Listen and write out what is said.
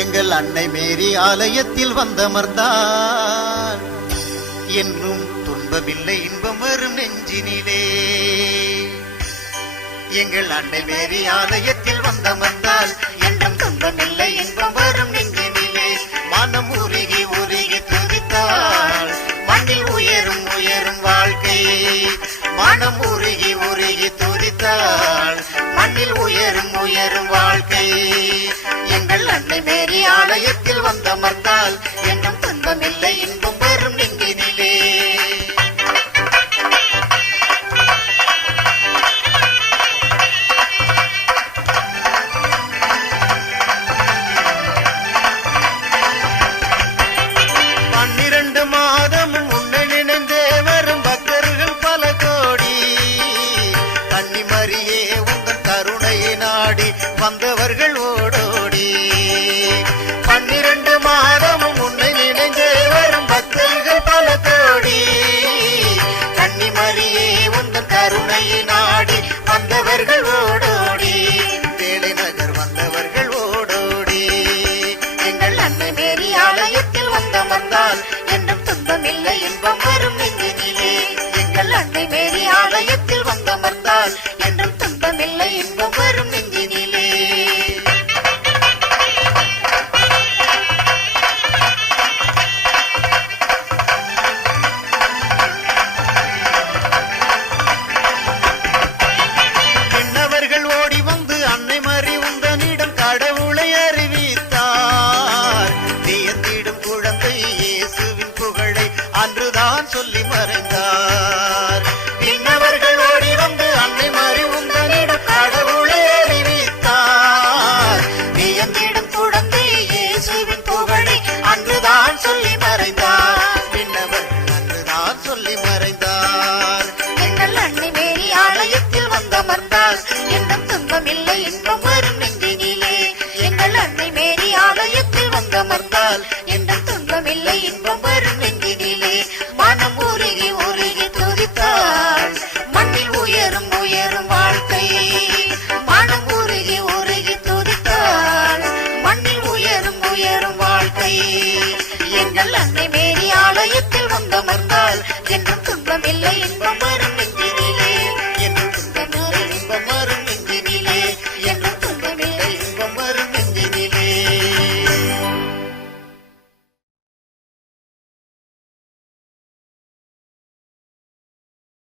எங்கள் அன்னை மேரி ஆலயத்தில் வந்தமர்ந்தால் என்னும் துன்பமில்லை இன்பம் வரும் நெஞ்சினிலே. எங்கள் அன்னை மேரி ஆலயத்தில் வந்தமர்ந்தால் என்றும் துன்பமில்லை இன்பம் வரும் நெஞ்சினிலே. மனம் உருகி உருகி துதித்தாள் மண்ணில் உயரும் உயரும் வாழ்க்கை. மனம் உருகி உருகி துதித்தாள் மண்ணில் உயரும் உயரும் வாழ்க்கை. எங்கள் அன்னை மேரி ஆலயத்தில் வந்தமர்ந்தால் என்றும் துன்பமில்லை இன்பம் வரும் நெஞ்சினிலே. வந்தவர்கள் ஓடோடி 12 மாதமும் உன்னை நினைந்தே வரும் பக்தர்கள் பல கோடி. கன்னிமரியே உந்தன் கருணையை நாடி வந்தவர்கள் ஓடோடி. வேலை நகர் வந்தவர்கள் ஓடோடி. எங்கள் அன்னை மேரி ஆலயத்தில் வந்தமர்ந்தால் என்றும் துன்பமில்லை இன்பம் வரும்